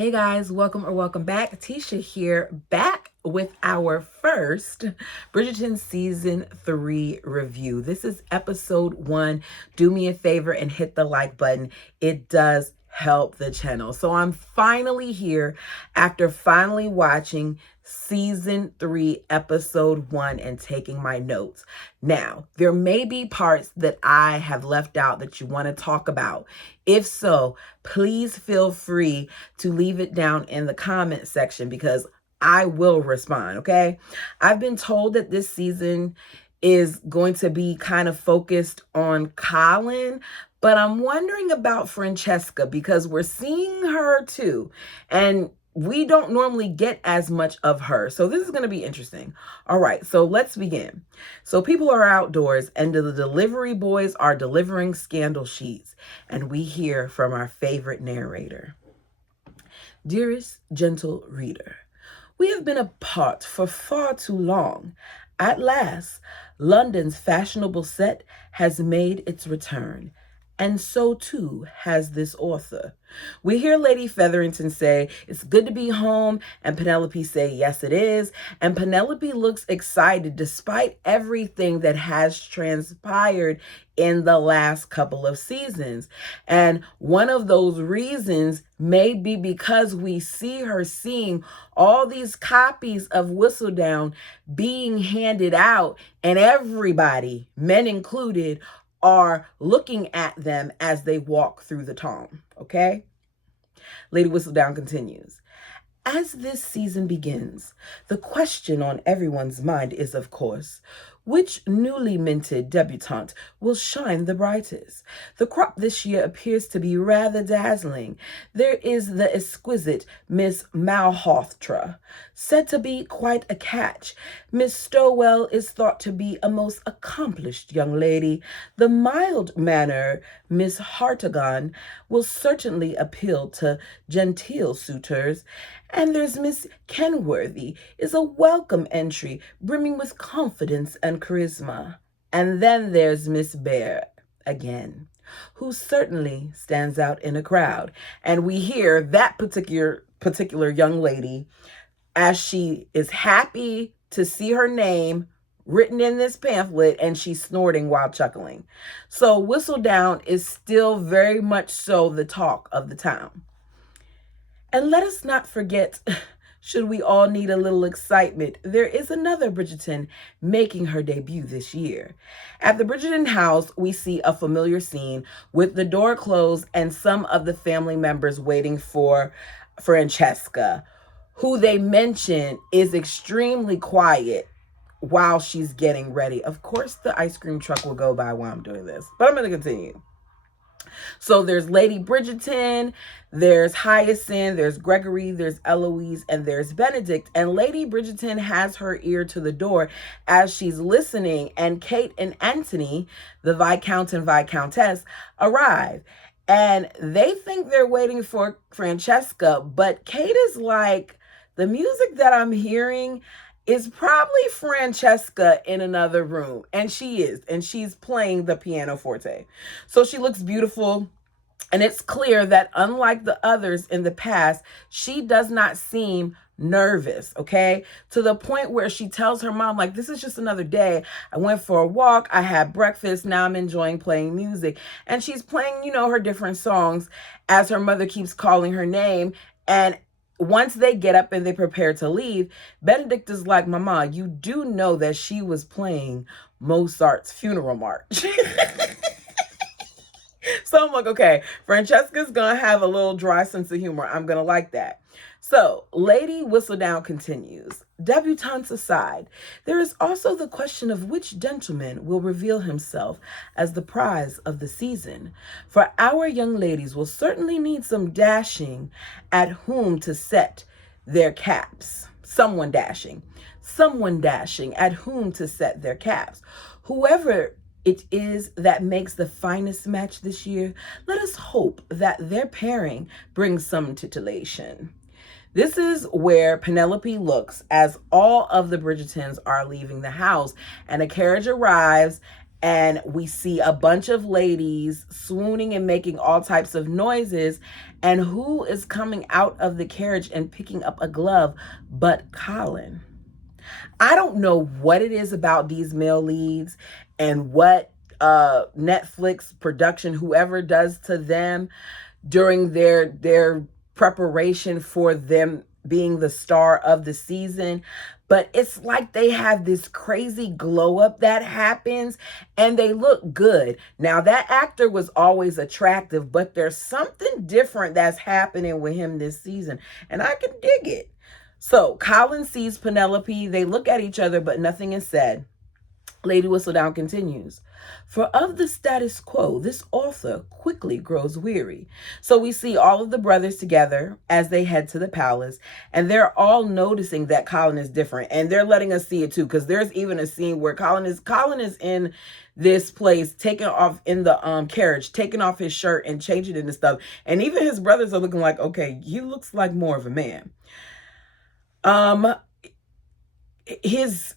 Hey guys, welcome back. Tisha here, back with our first Bridgerton Season 3 review. This is episode 1. Do me a favor and hit the like button. It does help the channel. So I'm finally here after finally watching Season 3, Episode 1 and taking my notes. Now, there may be parts that I have left out that you want to talk about. If so, please feel free to leave it down in the comment section because I will respond, okay? I've been told that this season is going to be kind of focused on Colin, but I'm wondering about Francesca because we're seeing her too. And we don't normally get as much of her. So this is going to be interesting. All right, so let's begin. So people are outdoors and the delivery boys are delivering scandal sheets. And we hear from our favorite narrator. Dearest gentle reader, we have been apart for far too long. At last, London's fashionable set has made its return. And so too has this author. We hear Lady Featherington say, "It's good to be home," and Penelope say, "Yes, it is." And Penelope looks excited despite everything that has transpired in the last couple of seasons. And one of those reasons may be because we see her seeing all these copies of Whistledown being handed out, and everybody, men included, are looking at them as they walk through the town, okay? Lady Whistledown continues. As this season begins, the question on everyone's mind is, of course, which newly minted debutante will shine the brightest? The crop this year appears to be rather dazzling. There is the exquisite Miss Malhotra, said to be quite a catch. Miss Stowell is thought to be a most accomplished young lady. The mild-mannered Miss Hartigan will certainly appeal to genteel suitors. And there's Miss Kenworthy, is a welcome entry, brimming with confidence and charisma. And then there's Miss Bear again, who certainly stands out in a crowd. And we hear that particular young lady as she is happy to see her name written in this pamphlet, and she's snorting while chuckling. So Whistledown is still very much so the talk of the town. And let us not forget, should we all need a little excitement, there is another Bridgerton making her debut this year. At the Bridgerton house, we see a familiar scene with the door closed and some of the family members waiting for Francesca, who they mention is extremely quiet while she's getting ready. Of course, the ice cream truck will go by while I'm doing this, but I'm going to continue. So there's Lady Bridgerton, there's Hyacinth, there's Gregory, there's Eloise, and there's Benedict. And Lady Bridgerton has her ear to the door as she's listening, and Kate and Anthony, the Viscount and Viscountess, arrive. And they think they're waiting for Francesca, but Kate is like, the music that I'm hearing is probably Francesca in another room. And she is. And she's playing the pianoforte. So she looks beautiful. And it's clear that unlike the others in the past, she does not seem nervous, okay? To the point where she tells her mom, like, this is just another day. I went for a walk. I had breakfast. Now I'm enjoying playing music. And she's playing, her different songs as her mother keeps calling her name. And once they get up and they prepare to leave, Benedict is like, Mama, you do know that she was playing Mozart's funeral march. So I'm like, okay, Francesca's going to have a little dry sense of humor. I'm going to like that. So Lady Whistledown continues. Debutantes aside, there is also the question of which gentleman will reveal himself as the prize of the season. For our young ladies will certainly need some dashing at whom to set their caps. Someone dashing at whom to set their caps. Whoever it is that makes the finest match this year, let us hope that their pairing brings some titillation. This is where Penelope looks as all of the Bridgertons are leaving the house, and a carriage arrives and we see a bunch of ladies swooning and making all types of noises. And who is coming out of the carriage and picking up a glove but Colin? I don't know what it is about these male leads and what Netflix production, whoever does to them during their preparation for them being the star of the season. But it's like they have this crazy glow up that happens and they look good. Now, that actor was always attractive, but there's something different that's happening with him this season, and I can dig it. So Colin sees Penelope. They look at each other, but nothing is said. Lady Whistledown continues. For of the status quo, this author quickly grows weary. So we see all of the brothers together as they head to the palace, and they're all noticing that Colin is different, and they're letting us see it too, because there's even a scene where Colin is in this place, taking off in the carriage, taking off his shirt and changing it and stuff, and even his brothers are looking like, okay, he looks like more of a man. His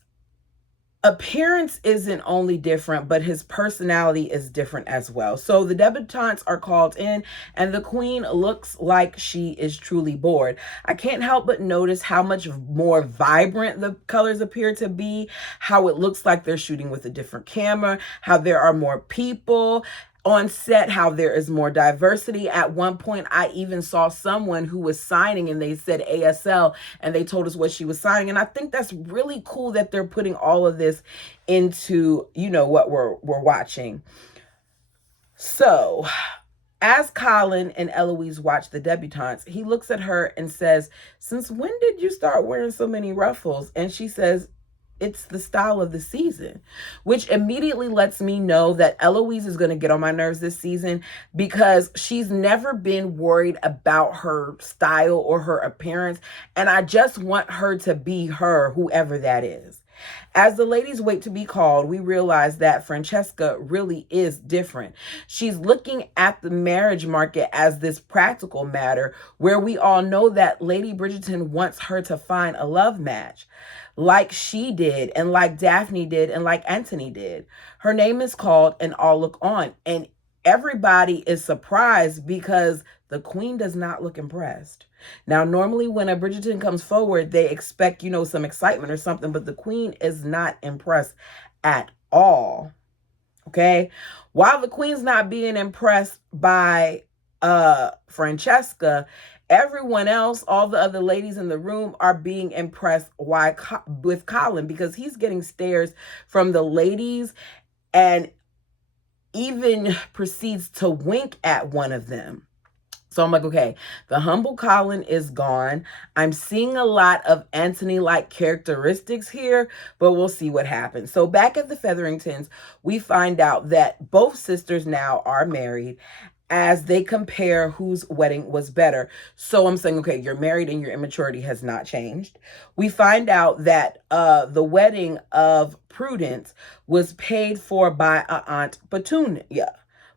appearance isn't only different, but his personality is different as well. So the debutantes are called in, and the queen looks like she is truly bored. I can't help but notice how much more vibrant the colors appear to be, how it looks like they're shooting with a different camera, how there are more people on set, how there is more diversity. At one point, I even saw someone who was signing and they said ASL and they told us what she was signing. And I think that's really cool that they're putting all of this into, what we're watching. So as Colin and Eloise watch the debutantes, he looks at her and says, since when did you start wearing so many ruffles? And she says, it's the style of the season, which immediately lets me know that Eloise is going to get on my nerves this season, because she's never been worried about her style or her appearance. And I just want her to be her, whoever that is. As the ladies wait to be called, we realize that Francesca really is different. She's looking at the marriage market as this practical matter, where we all know that Lady Bridgerton wants her to find a love match, like she did, and like Daphne did, and like Anthony did. Her name is called, and all look on. And everybody is surprised because the queen does not look impressed. Now, normally when a Bridgerton comes forward, they expect, some excitement or something, but the queen is not impressed at all. Okay? While the queen's not being impressed by Francesca, everyone else, all the other ladies in the room, are being impressed with Colin, because he's getting stares from the ladies and even proceeds to wink at one of them. So I'm like, okay, the humble Colin is gone. I'm seeing a lot of Anthony-like characteristics here, but we'll see what happens. So back at the Featheringtons, we find out that both sisters now are married, as they compare whose wedding was better. So I'm saying, okay, you're married and your immaturity has not changed. We find out that the wedding of Prudence was paid for by Aunt Petunia.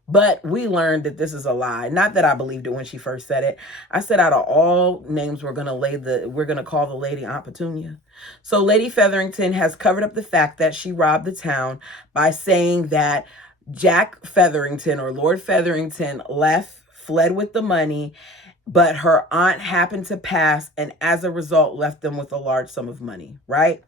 But we learned that this is a lie. Not that I believed it when she first said it. I said out of all names, we're going to call the lady Aunt Petunia. So Lady Featherington has covered up the fact that she robbed the town by saying that Jack Featherington, or Lord Featherington, fled with the money, but her aunt happened to pass, and as a result left them with a large sum of money, right?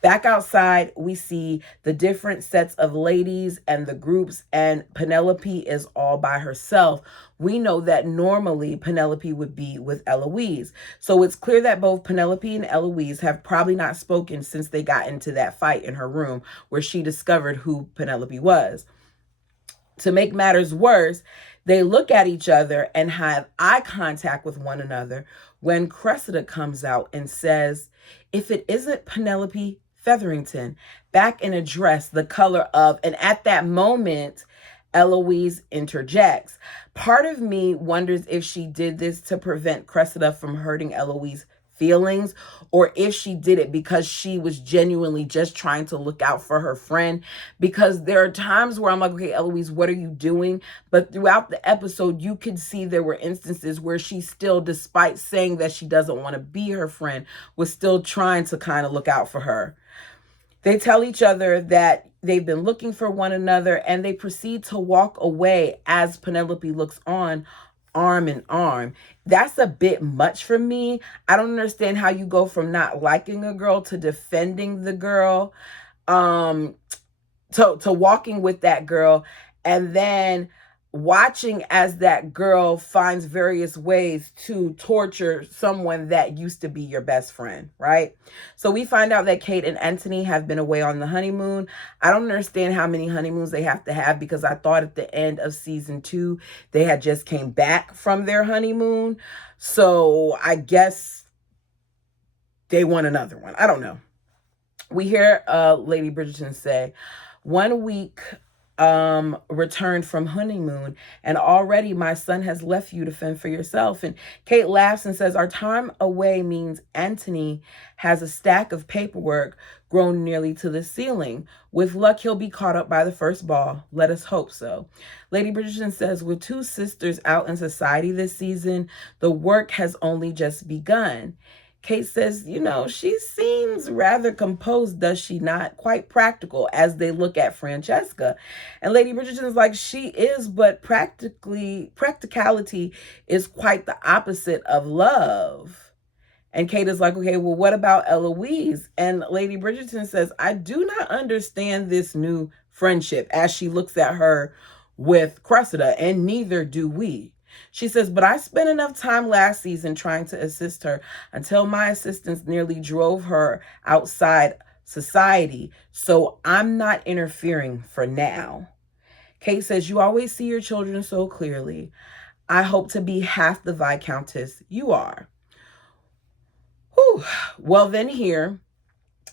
Back outside, we see the different sets of ladies and the groups, and Penelope is all by herself. We know that normally Penelope would be with Eloise. So it's clear that both Penelope and Eloise have probably not spoken since they got into that fight in her room where she discovered who Penelope was. To make matters worse, they look at each other and have eye contact with one another when Cressida comes out and says, if it isn't Penelope Featherington, back in a dress the color of, and at that moment, Eloise interjects. Part of me wonders if she did this to prevent Cressida from hurting Eloise's feelings, or if she did it because she was genuinely just trying to look out for her friend. Because there are times where I'm like, okay, Eloise, what are you doing? But throughout the episode, you could see there were instances where she still, despite saying that she doesn't want to be her friend, was still trying to kind of look out for her. They tell each other that They've been looking for one another, and they proceed to walk away as Penelope looks on, arm in arm. That's a bit much for me. I don't understand how you go from not liking a girl to defending the girl, to walking with that girl, and then watching as that girl finds various ways to torture someone that used to be your best friend, right? So we find out that Kate and Anthony have been away on the honeymoon. I don't understand how many honeymoons they have to have, because I thought at the end of season 2 they had just came back from their honeymoon. So I guess they want another one. I don't know. We hear Lady Bridgerton say, 1 week returned from honeymoon, and already my son has left you to fend for yourself. And Kate laughs and says, our time away means Anthony has a stack of paperwork grown nearly to the ceiling. With luck, he'll be caught up by the first ball. Let us hope so. Lady Bridgerton says, with 2 sisters out in society this season, the work has only just begun. Kate says, she seems rather composed, does she not? Quite practical as they look at Francesca. And Lady Bridgerton's like, she is, but practicality is quite the opposite of love. And Kate is like, okay, well, what about Eloise? And Lady Bridgerton says, I do not understand this new friendship, as she looks at her with Cressida, and neither do we. She says, but I spent enough time last season trying to assist her until my assistance nearly drove her outside society. So I'm not interfering for now. Kate says, you always see your children so clearly. I hope to be half the Viscountess you are. Whew. Well, then here,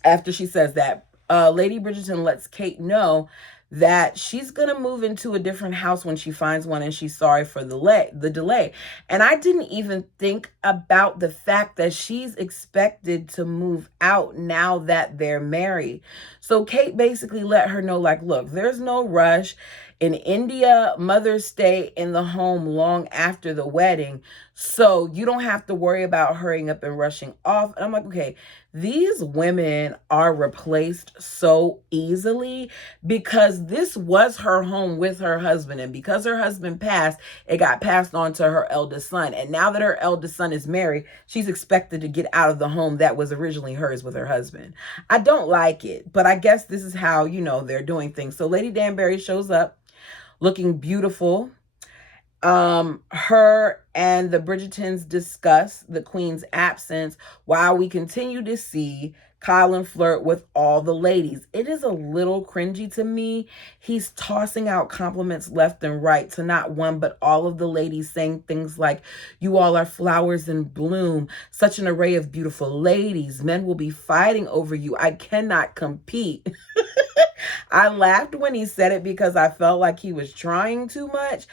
after she says that, Lady Bridgerton lets Kate know that she's going to move into a different house when she finds one, and she's sorry for the delay. And I didn't even think about the fact that she's expected to move out now that they're married. So Kate basically let her know, like, look, there's no rush. In India, mothers stay in the home long after the wedding, so you don't have to worry about hurrying up and rushing off. And I'm like, okay, these women are replaced so easily, because this was her home with her husband. And because her husband passed, it got passed on to her eldest son. And now that her eldest son is married, she's expected to get out of the home that was originally hers with her husband. I don't like it, but I guess this is how, they're doing things. So Lady Danbury shows up looking beautiful. Her and the Bridgertons discuss the Queen's absence while we continue to see Colin flirt with all the ladies. It is a little cringy to me. He's tossing out compliments left and right to not one but all of the ladies, saying things like, you all are flowers in bloom, such an array of beautiful ladies. Men will be fighting over you. I cannot compete. I laughed when he said it because I felt like he was trying too much.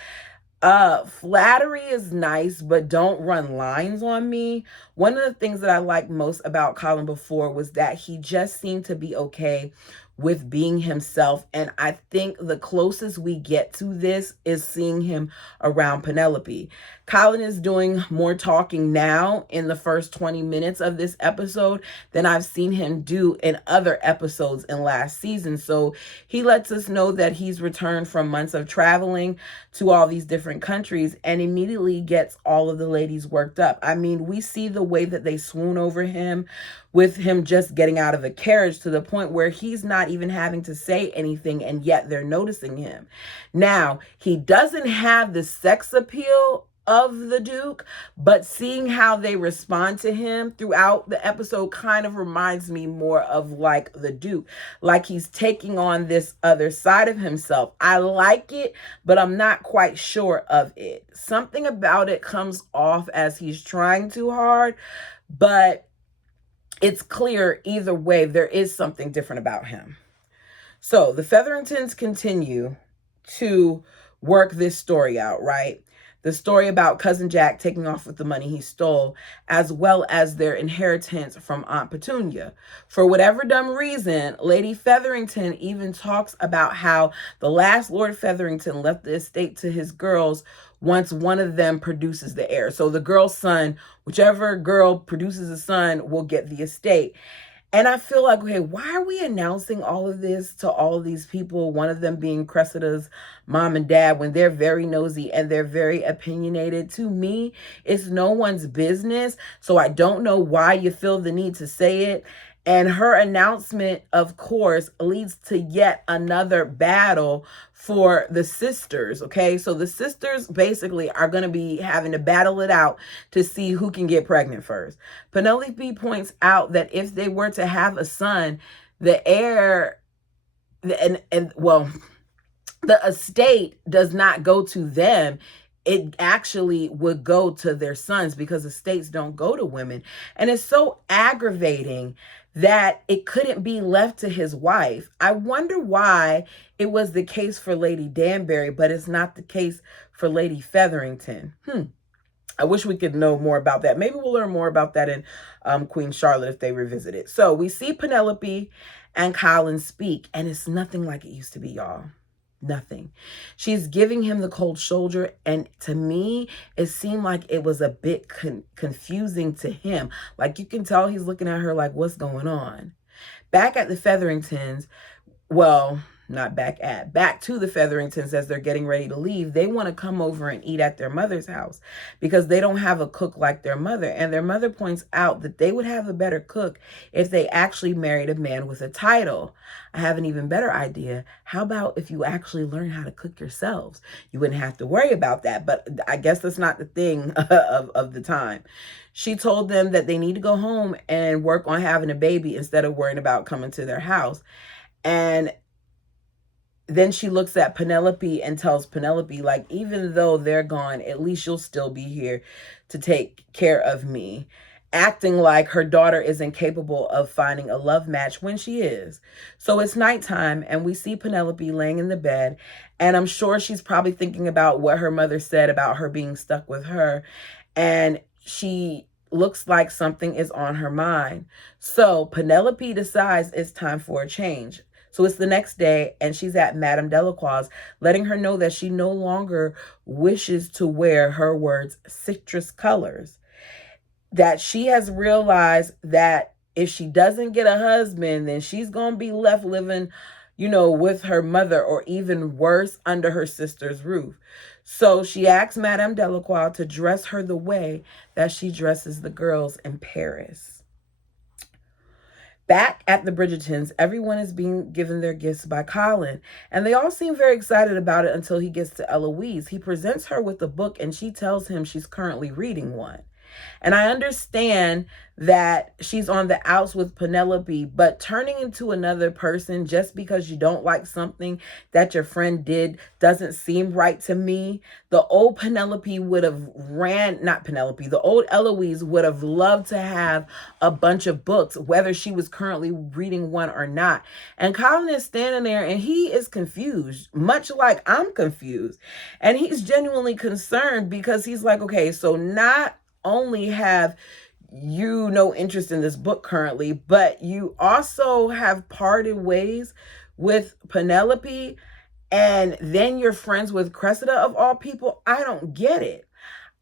Flattery is nice, but don't run lines on me. One of the things that I liked most about Colin before was that he just seemed to be okay with being himself. And I think the closest we get to this is seeing him around Penelope. Colin is doing more talking now in the first 20 minutes of this episode than I've seen him do in other episodes in last season. So he lets us know that he's returned from months of traveling to all these different countries and immediately gets all of the ladies worked up. I mean, we see the way that they swoon over him, with him just getting out of a carriage, to the point where he's not even having to say anything, and yet they're noticing him. Now, he doesn't have the sex appeal of the Duke, but seeing how they respond to him throughout the episode kind of reminds me more of like the Duke, like he's taking on this other side of himself. I like it, but I'm not quite sure of it. Something about it comes off as he's trying too hard, but it's clear either way there is something different about him. So the Featheringtons continue to work this story out, right? The story about Cousin Jack taking off with the money he stole, as well as their inheritance from Aunt Petunia. For whatever dumb reason, Lady Featherington even talks about how the last Lord Featherington left the estate to his girls once one of them produces the heir. So the girl's son, whichever girl produces a son, will get the estate. And I feel like, okay, why are we announcing all of this to all of these people, one of them being Cressida's mom and dad, when they're very nosy and they're very opinionated? To me, it's no one's business. So I don't know why you feel the need to say it. And her announcement, of course, leads to yet another battle for the sisters. Okay, so the sisters basically are going to be having to battle it out to see who can get pregnant first. Penelope points out that if they were to have a son, the heir, and well, the estate does not go to them. It actually would go to their sons, because estates don't go to women. And it's so aggravating that it couldn't be left to his wife. I wonder why it was the case for Lady Danbury, but it's not the case for Lady Featherington. I wish we could know more about that. Maybe we'll learn more about that in Queen Charlotte if they revisit it. So we see Penelope and Colin speak, and it's nothing like it used to be, y'all. Nothing. She's giving him the cold shoulder, and to me, it seemed like it was a bit confusing to him. Like, you can tell he's looking at her like, what's going on? Back at the Featheringtons, well, not back to the Featheringtons, as they're getting ready to leave, they want to come over and eat at their mother's house because they don't have a cook like their mother. And their mother points out that they would have a better cook if they actually married a man with a title. I have an even better idea. How about if you actually learn how to cook yourselves? You wouldn't have to worry about that. But I guess that's not the thing of the time. She told them that they need to go home and work on having a baby instead of worrying about coming to their house. And then she looks at Penelope and tells Penelope, like, even though they're gone, at least you'll still be here to take care of me. Acting like her daughter isn't capable of finding a love match when she is. So it's nighttime, and we see Penelope laying in the bed, and I'm sure she's probably thinking about what her mother said about her being stuck with her, and she looks like something is on her mind. So Penelope decides it's time for a change. So it's the next day, and she's at Madame Delacroix's, letting her know that she no longer wishes to wear, her words, citrus colors. That she has realized that if she doesn't get a husband, then she's going to be left living, with her mother, or even worse, under her sister's roof. So she asks Madame Delacroix to dress her the way that she dresses the girls in Paris. Back at the Bridgertons, everyone is being given their gifts by Colin, and they all seem very excited about it until he gets to Eloise. He presents her with a book, and she tells him she's currently reading one. And I understand that she's on the outs with Penelope, but turning into another person just because you don't like something that your friend did doesn't seem right to me. The old Penelope would have the old Eloise would have loved to have a bunch of books, whether she was currently reading one or not. And Colin is standing there, and he is confused, much like I'm confused. And he's genuinely concerned, because he's like, okay, so not only have you no interest in this book currently, but you also have parted ways with Penelope, and then you're friends with Cressida of all people. I don't get it.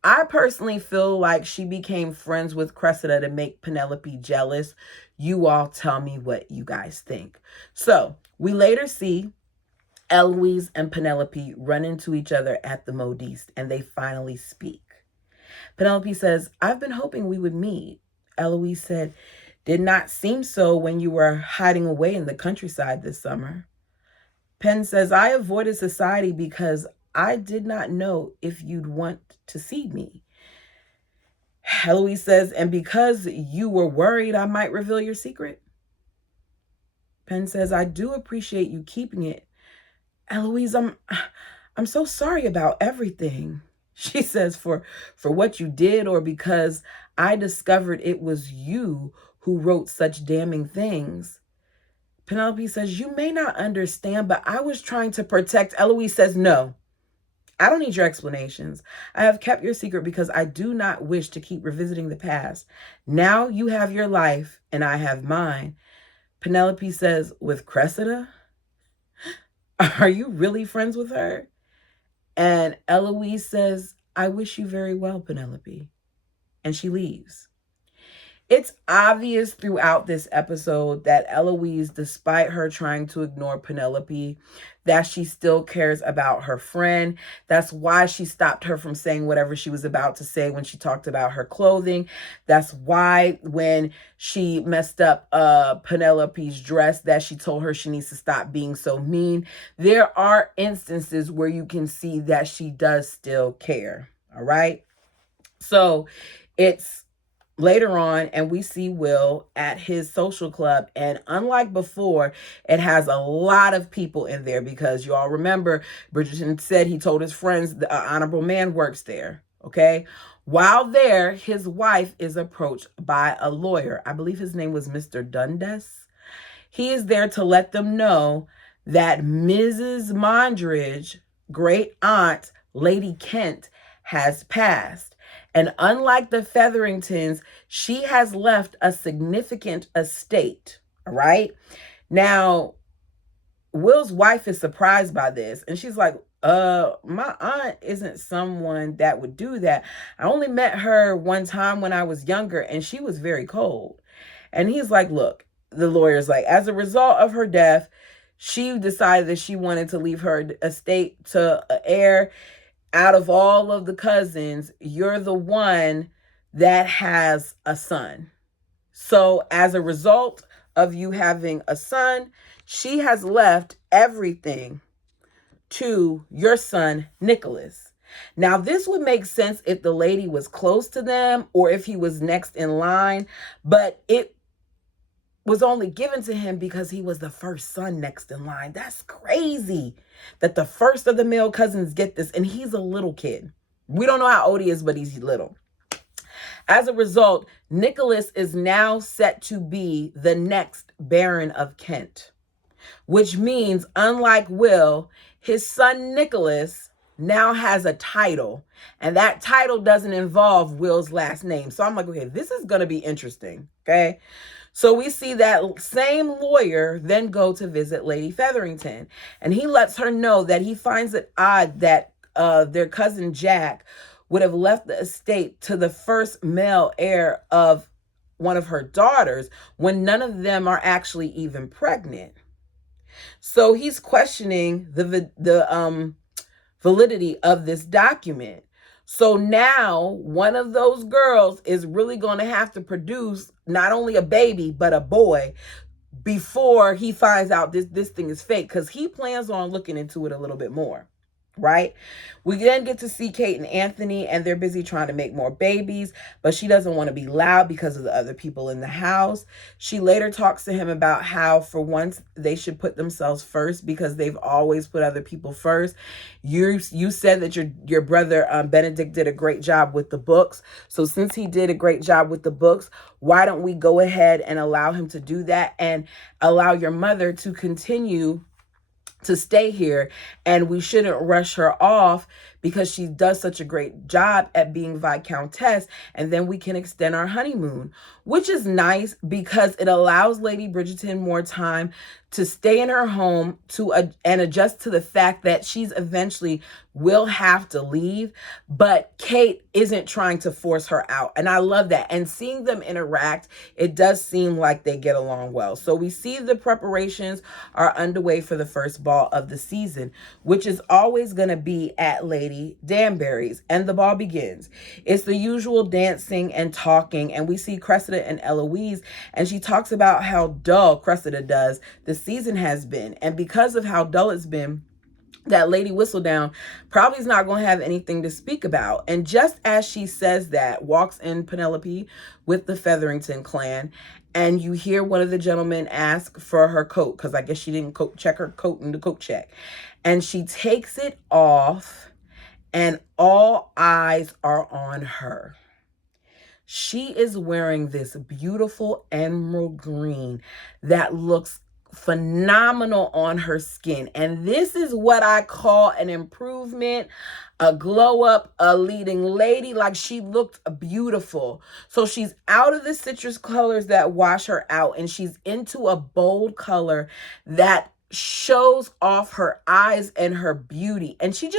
I personally feel like she became friends with Cressida to make Penelope jealous. You all tell me what you guys think. So we later see Eloise and Penelope run into each other at the Modiste, and they finally speak. Penelope says, I've been hoping we would meet. Eloise said, did not seem so when you were hiding away in the countryside this summer. Pen says, I avoided society because I did not know if you'd want to see me. Eloise says, and because you were worried I might reveal your secret. Pen says, I do appreciate you keeping it. Eloise, I'm so sorry about everything. She says, for what you did, or because I discovered it was you who wrote such damning things. Penelope says, you may not understand, but I was trying to protect. Eloise says, no, I don't need your explanations. I have kept your secret because I do not wish to keep revisiting the past. Now you have your life and I have mine. Penelope says, with Cressida? Are you really friends with her? And Eloise says, I wish you very well, Penelope. And she leaves. It's obvious throughout this episode that Eloise, despite her trying to ignore Penelope, that she still cares about her friend. That's why she stopped her from saying whatever she was about to say when she talked about her clothing. That's why when she messed up Penelope's dress, that she told her she needs to stop being so mean. There are instances where you can see that she does still care. All right. So it's later on, and we see Will at his social club, and unlike before, it has a lot of people in there because you all remember Bridgerton said he told his friends the honorable man works there. Okay. While there, his wife is approached by a lawyer. I believe his name was Mr. Dundas. He is there to let them know that Mrs. Mondridge, great aunt Lady Kent, has passed. And unlike the Featheringtons, she has left a significant estate. All right. Now, Will's wife is surprised by this. And she's like, my aunt isn't someone that would do that. I only met her one time when I was younger, and she was very cold. And he's like, look, the lawyer's like, as a result of her death, she decided that she wanted to leave her estate to an heir. Out of all of the cousins, you're the one that has a son. So as a result of you having a son, she has left everything to your son, Nicholas. Now, this would make sense if the lady was close to them or if he was next in line, but it was only given to him because he was the first son next in line. That's crazy that the first of the male cousins get this, and he's a little kid. We don't know how old he is, but he's little. As a result, Nicholas is now set to be the next Baron of Kent, which means, unlike Will, his son Nicholas now has a title, and that title doesn't involve Will's last name. So I'm like, okay, this is going to be interesting. Okay. So we see that same lawyer then go to visit Lady Featherington, and he lets her know that he finds it odd that their cousin Jack would have left the estate to the first male heir of one of her daughters when none of them are actually even pregnant. So he's questioning the validity of this document. So now one of those girls is really going to have to produce not only a baby, but a boy before he finds out this thing is fake, because he plans on looking into it a little bit more. Right? We then get to see Kate and Anthony, and they're busy trying to make more babies, but she doesn't want to be loud because of the other people in the house. She later talks to him about how for once they should put themselves first because they've always put other people first. You said that your brother Benedict did a great job with the books. So since he did a great job with the books, why don't we go ahead and allow him to do that and allow your mother to continue to stay here, and we shouldn't rush her off because she does such a great job at being Viscountess, and then we can extend our honeymoon, which is nice because it allows Lady Bridgerton more time to stay in her home and adjust to the fact that she's eventually will have to leave, but Kate isn't trying to force her out. And I love that. And seeing them interact, it does seem like they get along well. So we see the preparations are underway for the first ball of the season, which is always going to be at Lady Danbury's. And the ball begins. It's the usual dancing and talking. And we see Cressida and Eloise, and she talks about how dull Cressida does the season has been. And because of how dull it's been, that Lady Whistledown probably is not going to have anything to speak about. And just as she says that, walks in Penelope with the Featherington clan, and you hear one of the gentlemen ask for her coat, because I guess she didn't check her coat in the coat check. And she takes it off, and all eyes are on her. She is wearing this beautiful emerald green that looks phenomenal on her skin. And this is what I call an improvement, a glow up, a leading lady. Like, she looked beautiful. So she's out of the citrus colors that wash her out, and she's into a bold color that shows off her eyes and her beauty. And she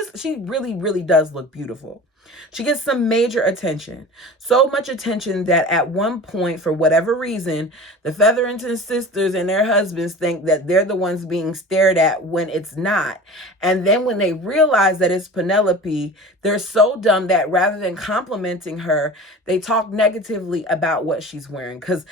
really, really does look beautiful. She gets some major attention. So much attention that at one point, for whatever reason, the Featherington sisters and their husbands think that they're the ones being stared at when it's not. And then when they realize that it's Penelope, they're so dumb that rather than complimenting her, they talk negatively about what she's wearing because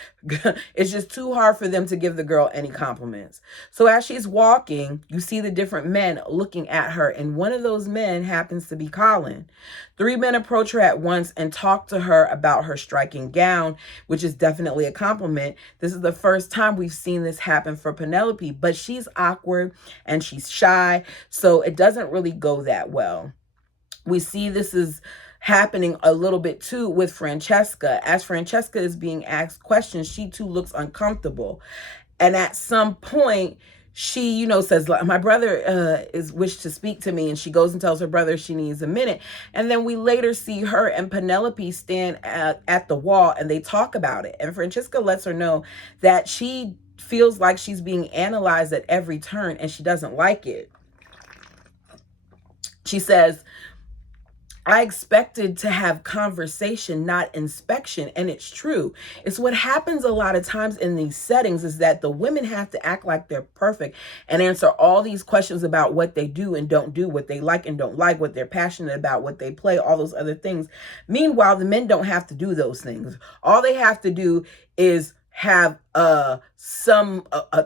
it's just too hard for them to give the girl any compliments. So as she's walking, you see the different men looking at her, and one of those men happens to be Colin. 3 men approach her at once and talk to her about her striking gown, which is definitely a compliment. This is the first time we've seen this happen for Penelope, but she's awkward and she's shy, so it doesn't really go that well. We see this is happening a little bit too with Francesca. As Francesca is being asked questions, she too looks uncomfortable. And at some point, she, says, my brother is wished to speak to me. And she goes and tells her brother she needs a minute. And then we later see her and Penelope stand at the wall and they talk about it. And Francesca lets her know that she feels like she's being analyzed at every turn and she doesn't like it. She says, I expected to have conversation, not inspection. And it's true. It's what happens a lot of times in these settings is that the women have to act like they're perfect and answer all these questions about what they do and don't do, what they like and don't like, what they're passionate about, what they play, all those other things. Meanwhile, the men don't have to do those things. All they have to do is have a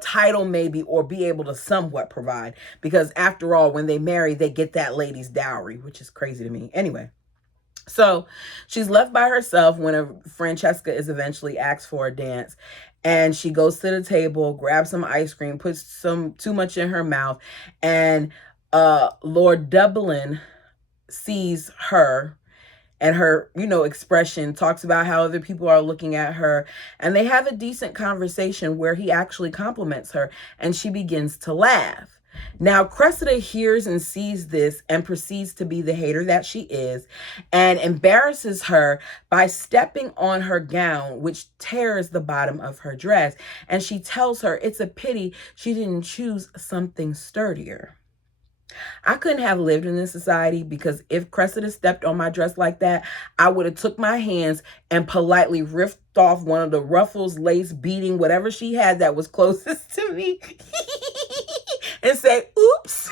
title maybe, or be able to somewhat provide, because after all, when they marry, they get that lady's dowry, which is crazy to me. Anyway, so she's left by herself when Francesca is eventually asked for a dance, and she goes to the table, grabs some ice cream, puts too much in her mouth, and Lord Dublin sees her and her, expression, talks about how other people are looking at her, and they have a decent conversation where he actually compliments her and she begins to laugh. Now, Cressida hears and sees this and proceeds to be the hater that she is and embarrasses her by stepping on her gown, which tears the bottom of her dress. And she tells her it's a pity she didn't choose something sturdier. I couldn't have lived in this society, because if Cressida stepped on my dress like that, I would have took my hands and politely ripped off one of the ruffles, lace, beading, whatever she had that was closest to me and say, oops.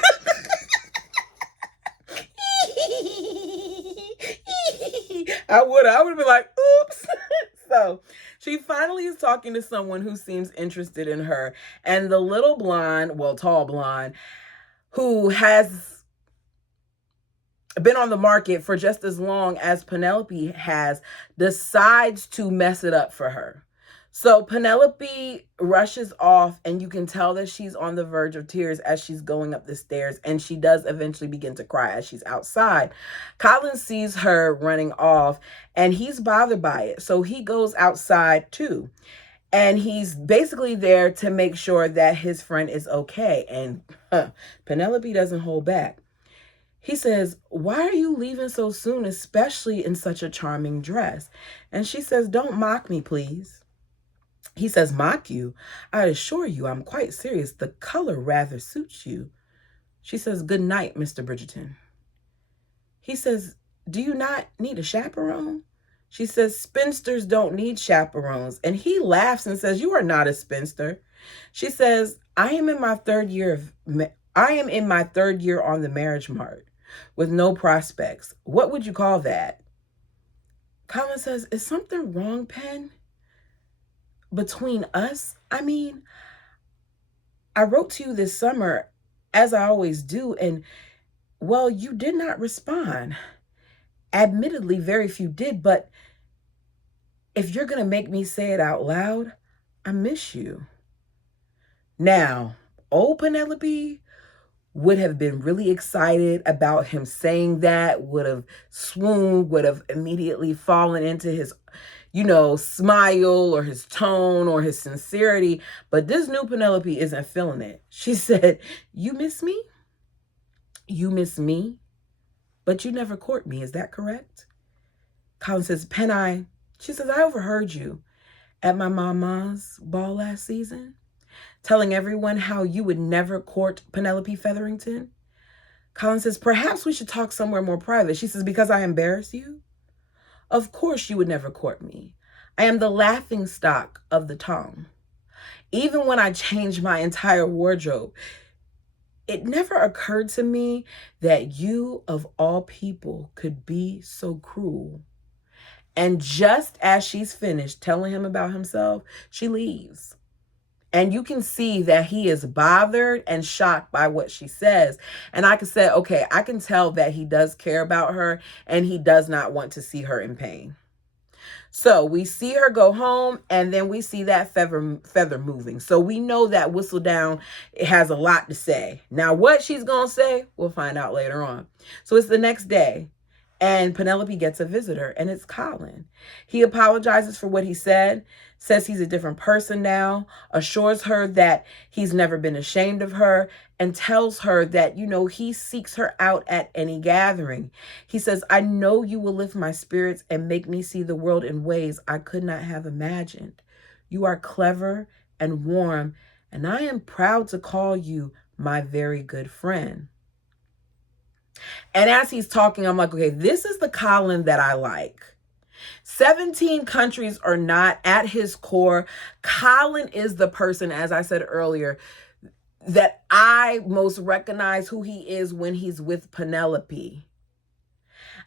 I would have been like, oops. So she finally is talking to someone who seems interested in her. And the little blonde, tall blonde, who has been on the market for just as long as Penelope has, decides to mess it up for her. So Penelope rushes off, and you can tell that she's on the verge of tears as she's going up the stairs, and she does eventually begin to cry as she's outside. Colin sees her running off, and he's bothered by it, so he goes outside too. And he's basically there to make sure that his friend is okay. And Penelope doesn't hold back. He says, why are you leaving so soon, especially in such a charming dress? And she says, don't mock me, please. He says, mock you? I assure you, I'm quite serious. The color rather suits you. She says, good night, Mr. Bridgerton. He says, do you not need a chaperone? She says, spinsters don't need chaperones. And he laughs and says, you are not a spinster. She says, I am in my third year on the marriage mart with no prospects. What would you call that? Colin says, is something wrong, Pen? Between us? I mean, I wrote to you this summer, as I always do, and, you did not respond. Admittedly, very few did, but if you're going to make me say it out loud, I miss you. Now, old Penelope would have been really excited about him saying that, would have swooned, would have immediately fallen into his, smile or his tone or his sincerity. But this new Penelope isn't feeling it. She said, you miss me? You miss me? But you never court me, is that correct? Colin says, she says, I overheard you at my mama's ball last season, telling everyone how you would never court Penelope Featherington. Colin says, perhaps we should talk somewhere more private. She says, because I embarrass you? Of course you would never court me. I am the laughing stock of the tongue. Even when I changed my entire wardrobe, it never occurred to me that you, of all people, could be so cruel. And just as she's finished telling him about himself, she leaves. And you can see that he is bothered and shocked by what she says. And I can say, okay, I can tell that he does care about her and he does not want to see her in pain. So we see her go home, and then we see that feather moving. So we know that Whistledown has a lot to say. Now, what she's going to say, we'll find out later on. So it's the next day, and Penelope gets a visitor, and it's Colin. He apologizes for what he said, says he's a different person now, assures her that he's never been ashamed of her, and tells her that, he seeks her out at any gathering. He says, I know you will lift my spirits and make me see the world in ways I could not have imagined. You are clever and warm, and I am proud to call you my very good friend. And as he's talking, I'm like, okay, this is the Colin that I like. 17 countries or not, at his core, Colin is the person, as I said earlier, that I most recognize who he is when he's with Penelope.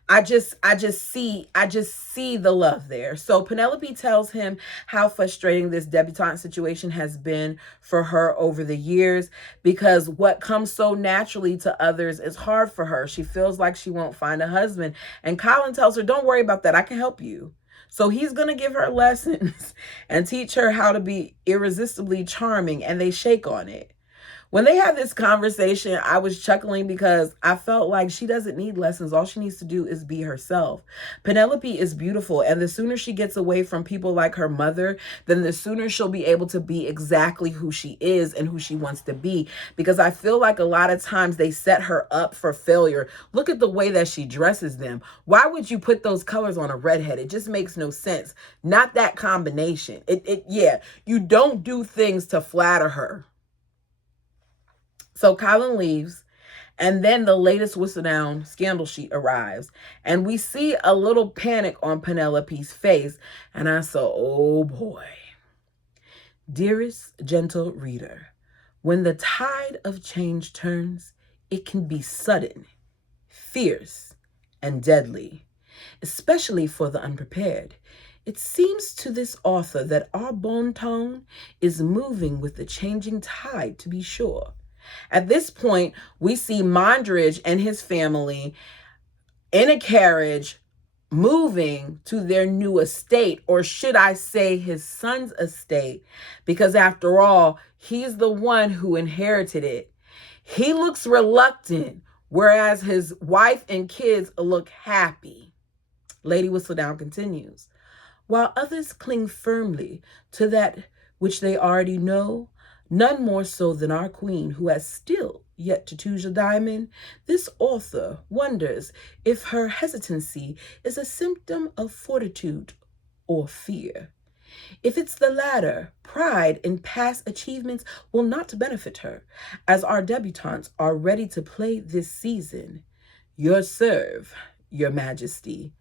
I just see the love there. So Penelope tells him how frustrating this debutante situation has been for her over the years, because what comes so naturally to others is hard for her. She feels like she won't find a husband. And Colin tells her, don't worry about that. I can help you. So he's going to give her lessons and teach her how to be irresistibly charming, and they shake on it. When they had this conversation, I was chuckling because I felt like she doesn't need lessons. All she needs to do is be herself. Penelope is beautiful, and the sooner she gets away from people like her mother, then the sooner she'll be able to be exactly who she is and who she wants to be. Because I feel like a lot of times they set her up for failure. Look at the way that she dresses them. Why would you put those colors on a redhead? It just makes no sense. Not that combination. You don't do things to flatter her. So Colin leaves, and then the latest Whistledown scandal sheet arrives, and we see a little panic on Penelope's face, and I said, oh boy. Dearest gentle reader, when the tide of change turns, it can be sudden, fierce, and deadly, especially for the unprepared. It seems to this author that our bon ton is moving with the changing tide, to be sure. At this point, we see Mondridge and his family in a carriage moving to their new estate, or should I say his son's estate, because after all, he's the one who inherited it. He looks reluctant, whereas his wife and kids look happy. Lady Whistledown continues, while others cling firmly to that which they already know, none more so than our queen, who has still yet to choose a diamond, this author wonders if her hesitancy is a symptom of fortitude or fear. If it's the latter, pride in past achievements will not benefit her, as our debutantes are ready to play this season. Your serve, Your Majesty.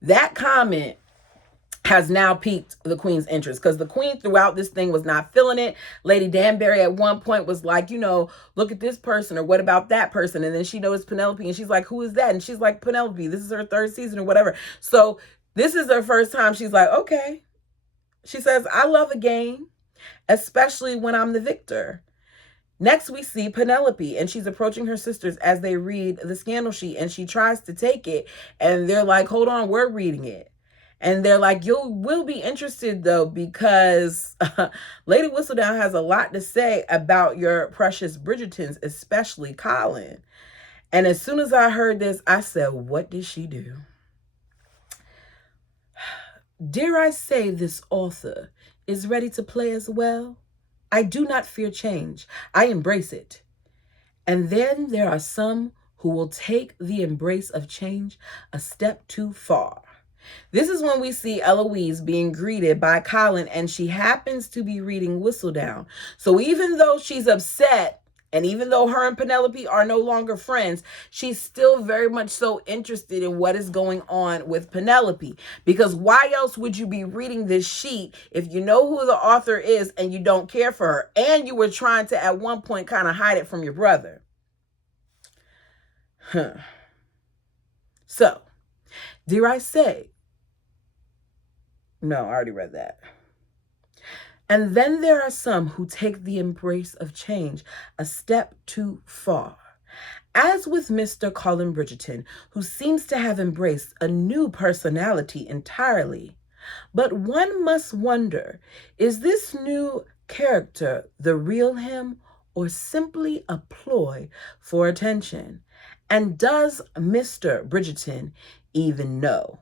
That comment has now piqued the queen's interest, because the queen throughout this thing was not feeling it. Lady Danbury at one point was like, look at this person, or what about that person? And then she noticed Penelope, and she's like, who is that? And she's like, Penelope, this is her third season or whatever. So this is her first time. She's like, okay. She says, I love a game, especially when I'm the victor. Next, we see Penelope, and she's approaching her sisters as they read the scandal sheet, and she tries to take it, and they're like, hold on, we're reading it. And they're like, you will be interested, though, because Lady Whistledown has a lot to say about your precious Bridgertons, especially Colin. And as soon as I heard this, I said, what did she do? Dare I say this author is ready to play as well? I do not fear change. I embrace it. And then there are some who will take the embrace of change a step too far. This is when we see Eloise being greeted by Colin, and she happens to be reading Whistledown. So even though she's upset And even though her and Penelope are no longer friends, she's still very much so interested in what is going on with Penelope. Because why else would you be reading this sheet if you know who the author is and you don't care for her? And you were trying to, at one point, kind of hide it from your brother. So, dare I say? No, I already read that. And then there are some who take the embrace of change a step too far. As with Mr. Colin Bridgerton, who seems to have embraced a new personality entirely. But one must wonder, is this new character the real him or simply a ploy for attention? And does Mr. Bridgerton even know?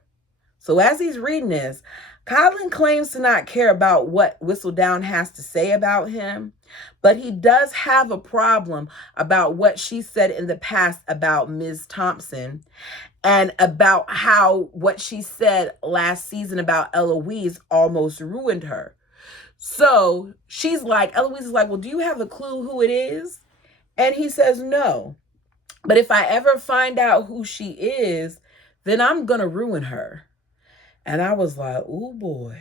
So as he's reading this, Colin claims to not care about what Whistledown has to say about him, but he does have a problem about what she said in the past about Ms. Thompson and about how what she said last season about Eloise almost ruined her. So Eloise is like, well, do you have a clue who it is? And he says, no. But if I ever find out who she is, then I'm going to ruin her. And I was like, oh boy,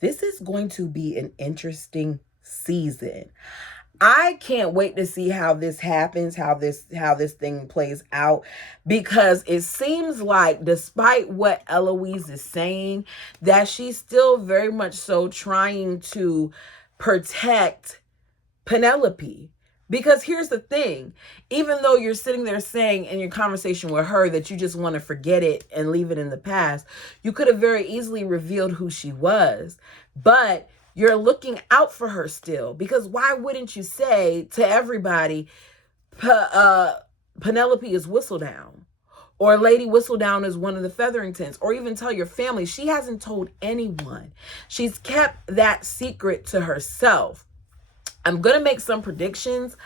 this is going to be an interesting season. I can't wait to see how this happens, how this thing plays out, because it seems like despite what Eloise is saying, that she's still very much so trying to protect Penelope. Because here's the thing, even though you're sitting there saying in your conversation with her that you just want to forget it and leave it in the past, you could have very easily revealed who she was, but you're looking out for her still. Because why wouldn't you say to everybody, Penelope is Whistledown, or Lady Whistledown is one of the Featheringtons, or even tell your family? She hasn't told anyone. She's kept that secret to herself. I'm going to make some predictions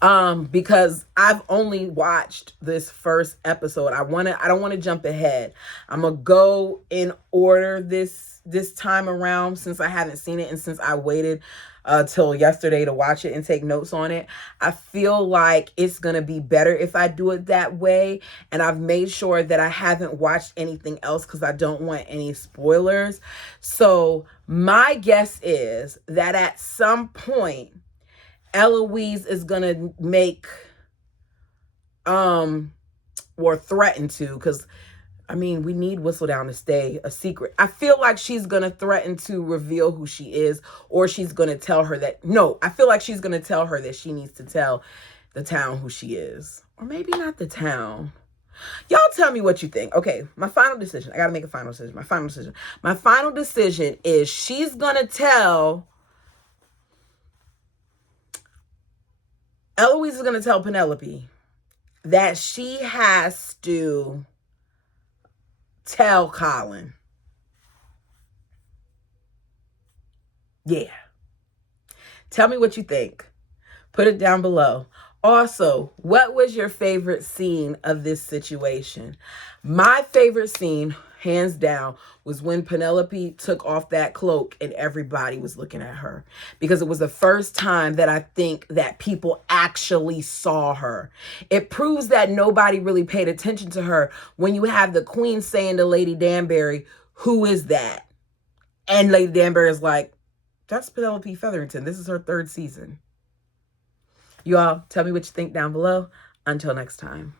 because I've only watched this first episode. I don't want to jump ahead. I'm going to go in order this time around, since I haven't seen it and since I waited till yesterday to watch it and take notes on it. I feel like it's going to be better if I do it that way. And I've made sure that I haven't watched anything else because I don't want any spoilers. So my guess is that at some point, Eloise is going to make, or threaten to, because, I mean, we need Whistledown to stay a secret. I feel like she's going to threaten to reveal who she is, or she's going to tell her that, no, I feel like she's going to tell her that she needs to tell the town who she is. Or maybe not the town. Y'all tell me what you think. Okay, my final decision. I got to make a final decision. My final decision is she's going to tell... Eloise is going to tell Penelope that she has to tell Colin. Yeah. Tell me what you think. Put it down below. Also, what was your favorite scene of this situation? My favorite scene, hands down, was when Penelope took off that cloak and everybody was looking at her, because it was the first time that I think that people actually saw her. It proves that nobody really paid attention to her when you have the queen saying to Lady Danbury, who is that? And Lady Danbury is like, that's Penelope Featherington. This is her 3rd season. You all tell me what you think down below. Until next time.